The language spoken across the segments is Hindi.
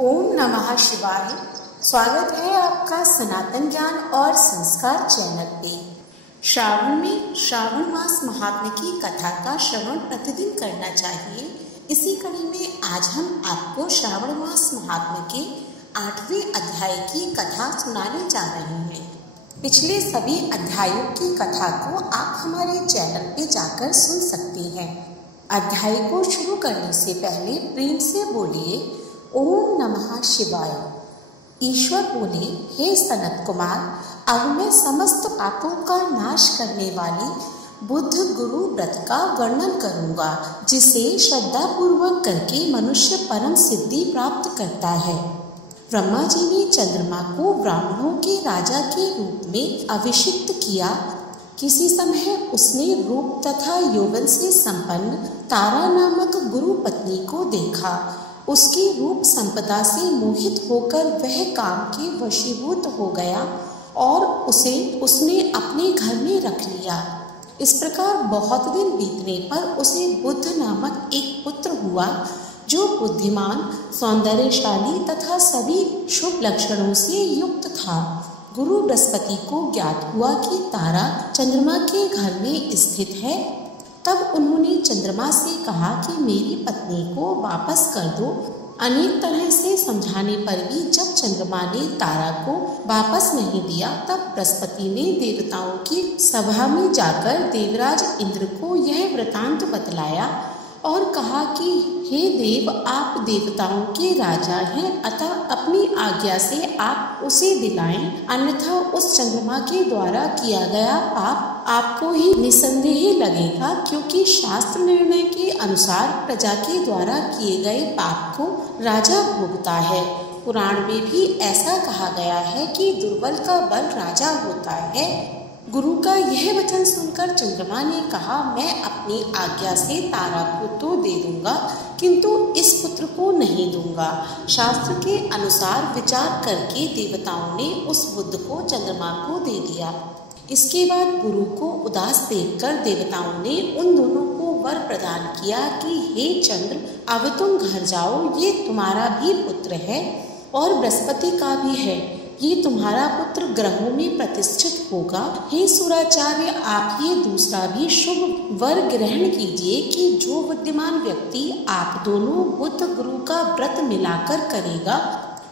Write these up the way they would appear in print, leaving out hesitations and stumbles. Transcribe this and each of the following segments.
ओम नमः शिवाय। स्वागत है आपका सनातन ज्ञान और संस्कार चैनल पे। श्रावण में श्रावण मास महात्म्य की कथा का श्रवण प्रतिदिन करना चाहिए। इसी कड़ी में आज हम आपको श्रावण मास महात्म्य के 8वें अध्याय की कथा सुनाने जा रहे हैं। पिछले सभी अध्यायों की कथा को आप हमारे चैनल पे जाकर सुन सकते हैं। अध्याय को शुरू करने से पहले प्रेम से बोलिए ओम नमः शिवाय। ईश्वर बोले, हे सनत कुमार, अब मैं समस्त पापों का नाश करने वाले बुद्ध गुरु व्रत का वर्णन करूंगा, जिसे श्रद्धा पूर्वक करके मनुष्य परम सिद्धि प्राप्त करता है। ब्रह्मा जी ने चंद्रमा को ब्राह्मणों के राजा के रूप में अभिषिक्त किया। किसी समय उसने रूप तथा यौवन से संपन्न तारा नामक गुरु पत्नी को देखा। उसकी रूप संपदा से मोहित होकर वह काम के वशीभूत हो गया और उसने अपने घर में रख लिया। इस प्रकार बहुत दिन बीतने पर उसे बुद्ध नामक एक पुत्र हुआ, जो बुद्धिमान, सौंदर्यशाली तथा सभी शुभ लक्षणों से युक्त था। गुरु बृहस्पति को ज्ञात हुआ कि तारा चंद्रमा के घर में स्थित है। तब उन्होंने चंद्रमा से कहा कि मेरी पत्नी को वापस कर दो। अनेक तरह से समझाने पर भी जब चंद्रमा ने तारा को वापस नहीं दिया, तब बृहस्पति ने देवताओं की सभा में जाकर देवराज इंद्र को यह वृतांत बतलाया और कहा कि हे देव, आप देवताओं के राजा हैं, अतः अपनी आज्ञा से आप उसे दिलाएं, अन्यथा उस चंद्रमा के द्वारा किया गया पाप आपको ही निसंदेह लगेगा, क्योंकि शास्त्र निर्णय के अनुसार प्रजा के द्वारा किए गए पाप को राजा भोगता है। पुराण में भी ऐसा कहा गया है कि दुर्बल का बल राजा होता है। गुरु का यह वचन सुनकर चंद्रमा ने कहा, मैं अपनी आज्ञा से तारा को तो दे दूंगा, किंतु इस पुत्र को नहीं दूंगा। शास्त्र के अनुसार विचार करके देवताओं ने उस बुद्ध को चंद्रमा को दे दिया। इसके बाद गुरु को उदास देखकर देवताओं ने उन दोनों को वर प्रदान किया कि हे चंद्र, अब तुम घर जाओ, ये तुम्हारा भी पुत्र है और बृहस्पति का भी है। ये तुम्हारा पुत्र ग्रहों में प्रतिष्ठित होगा। हे सुराचार्य, आप ये दूसरा भी शुभ वर ग्रहण कीजिए कि जो बुद्धिमान व्यक्ति आप दोनों बुद्ध गुरु का व्रत मिलाकर करेगा,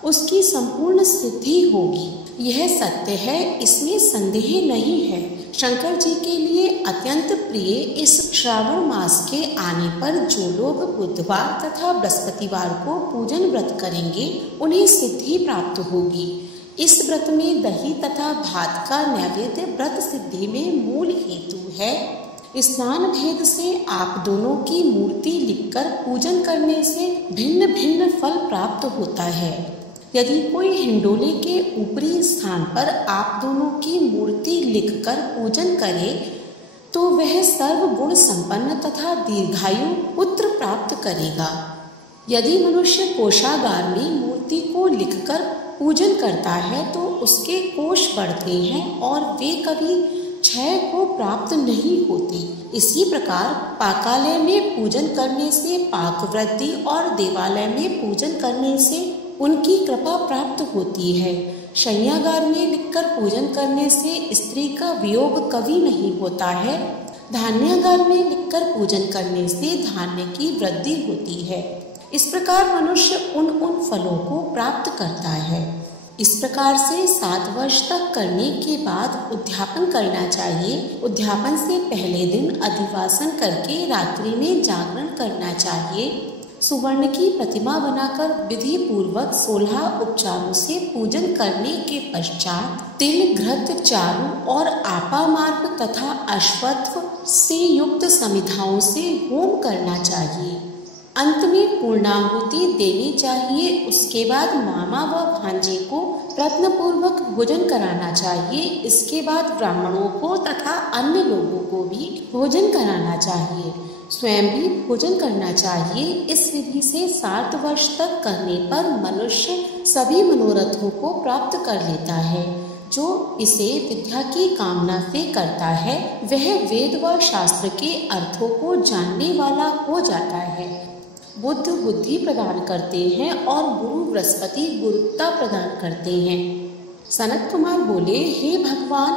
उसकी संपूर्ण सिद्धि होगी। यह सत्य है, इसमें संदेह नहीं है। शंकर जी के लिए अत्यंत प्रिय इस श्रावण मास के आने पर जो लोग बुधवार तथा बृहस्पतिवार को पूजन व्रत करेंगे, उन्हें सिद्धि प्राप्त होगी। इस व्रत में दही तथा भात का नैवेद्य व्रत सिद्धि में मूल हेतु है। स्नान भेद से आप दोनों की मूर्ति लिखकर पूजन करने से भिन्न भिन्न फल प्राप्त होता है। यदि कोई हिंडोले के ऊपरी स्थान पर आप दोनों की मूर्ति लिखकर पूजन करे, तो वह सर्वगुण संपन्न तथा दीर्घायु पुत्र प्राप्त करेगा। यदि मनुष्य कोषागार में मूर्ति को लिखकर पूजन करता है, तो उसके कोष बढ़ते हैं और वे कभी क्षय को प्राप्त नहीं होते। इसी प्रकार पाकालय में पूजन करने से पाक वृद्धि और देवालय में पूजन करने से उनकी कृपा प्राप्त होती है। शय्यागार में लिखकर पूजन करने से स्त्री का वियोग कभी नहीं होता है। धान्यागार में लिखकर पूजन करने से धान्य की वृद्धि होती है। इस प्रकार मनुष्य उन फलों को प्राप्त करता है। इस प्रकार से 7 वर्ष तक करने के बाद उद्यापन करना चाहिए। उद्यापन से पहले दिन अधिवासन करके रात्रि में जागरण करना चाहिए। सुवर्ण की प्रतिमा बनाकर विधि पूर्वक 16 उपचारों से पूजन करने के पश्चात तिल, घृत, चारु और आपामार्ग तथा अश्वत्थ से युक्त समिधाओं से होम करना चाहिए। अंत में पूर्णाहुति देनी चाहिए। उसके बाद मामा व भांजे को रत्न पूर्वक भोजन कराना चाहिए। इसके बाद ब्राह्मणों को तथा अन्य लोगों को भी भोजन कराना चाहिए। स्वयं भी भोजन करना चाहिए। इस विधि से 7 वर्ष तक करने पर मनुष्य सभी मनोरथों को प्राप्त कर लेता है। जो इसे विद्या की कामना से करता है, वह वेद व शास्त्र के अर्थों को जानने वाला हो जाता है। बुद्ध बुद्धि प्रदान करते हैं और गुरु बृहस्पति गुरुता प्रदान करते हैं। सनत कुमार बोले, हे भगवान,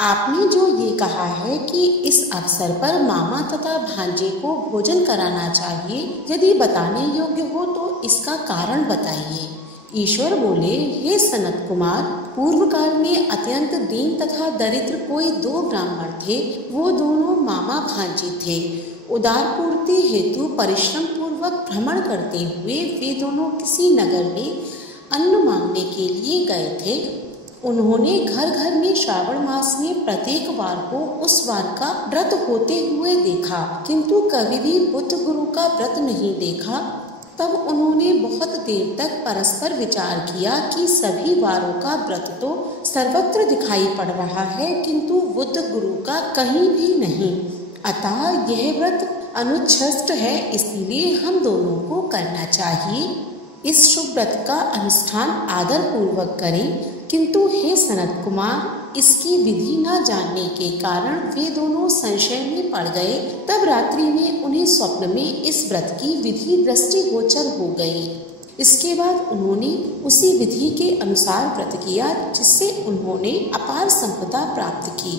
आपने जो ये कहा है कि इस अवसर पर मामा तथा भांजे को भोजन कराना चाहिए, यदि बताने योग्य हो तो इसका कारण बताइए। ईश्वर बोले, हे सनत कुमार, पूर्व काल में अत्यंत दीन तथा दरिद्र कोई 2 ब्राह्मण थे। वो दोनों मामा भांजे थे। उदार पूर्ति हेतु परिश्रम पूर्वक भ्रमण करते हुए वे दोनों किसी नगर में अन्न मांगने के लिए गए थे। उन्होंने घर घर में श्रावण मास में प्रत्येक वार को उस वार का व्रत होते हुए देखा, किंतु कभी भी बुद्ध गुरु का व्रत नहीं देखा। तब उन्होंने बहुत देर तक परस्पर विचार किया कि सभी वारों का व्रत तो सर्वत्र दिखाई पड़ रहा है, किंतु बुद्ध गुरु का कहीं भी नहीं। अतः यह व्रत अनुच्छिष्ट है, इसलिए हम दोनों को करना चाहिए। इस शुभ व्रत का अनुष्ठान आदर पूर्वक करें। किंतु हे सनत कुमार, इसकी विधि न जानने के कारण वे दोनों संशय में पड़ गए। तब रात्रि में उन्हें स्वप्न में इस व्रत की विधि दृष्टिगोचर हो गई। इसके बाद उन्होंने उसी विधि के अनुसार व्रत किया, जिससे उन्होंने अपार संपदा प्राप्त की।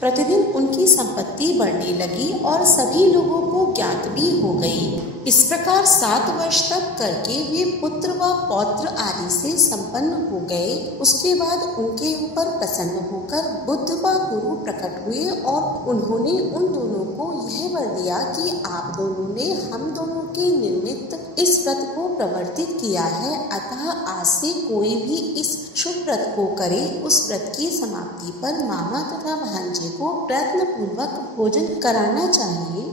प्रतिदिन उनकी संपत्ति बढ़ने लगी और सभी लोगों को ज्ञात भी हो गई। इस प्रकार 7 वर्ष तक करके वे पुत्र व पौत्र आदि से संपन्न हो गए। उसके बाद उनके ऊपर प्रसन्न होकर बुद्ध व गुरु प्रकट हुए और उन्होंने उन दोनों को यह वर दिया कि आप दोनों ने हम दोनों के निमित्त इस व्रत को प्रवर्तित किया है, अतः आज से कोई भी इस शुभ व्रत को करे। उस व्रत की समाप्ति पर मामा तथा भांजे को प्रयत्न पूर्वक भोजन कराना चाहिए।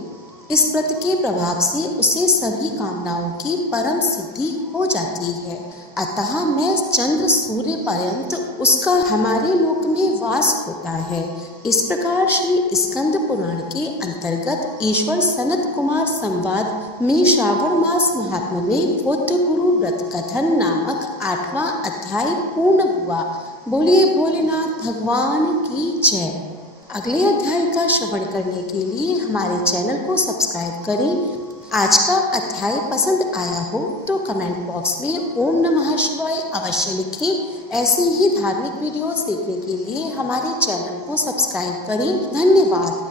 इस व्रत के प्रभाव से उसे सभी कामनाओं की परम सिद्धि हो जाती है। अतः मैं चंद्र सूर्य पर्यंत उसका हमारे लोक में वास होता है। इस प्रकार श्री स्कंद पुराण के अंतर्गत ईश्वर सनत कुमार संवाद में श्रावण मास महात्म्य में बुद्ध गुरु व्रत कथन नामक 8वां अध्याय पूर्ण हुआ। बोलिए भोलेनाथ भगवान की जय। अगले अध्याय का श्रवण करने के लिए हमारे चैनल को सब्सक्राइब करें। आज का अध्याय पसंद आया हो तो कमेंट बॉक्स में ओम नमः शिवाय अवश्य लिखें। ऐसे ही धार्मिक वीडियोस देखने के लिए हमारे चैनल को सब्सक्राइब करें। धन्यवाद।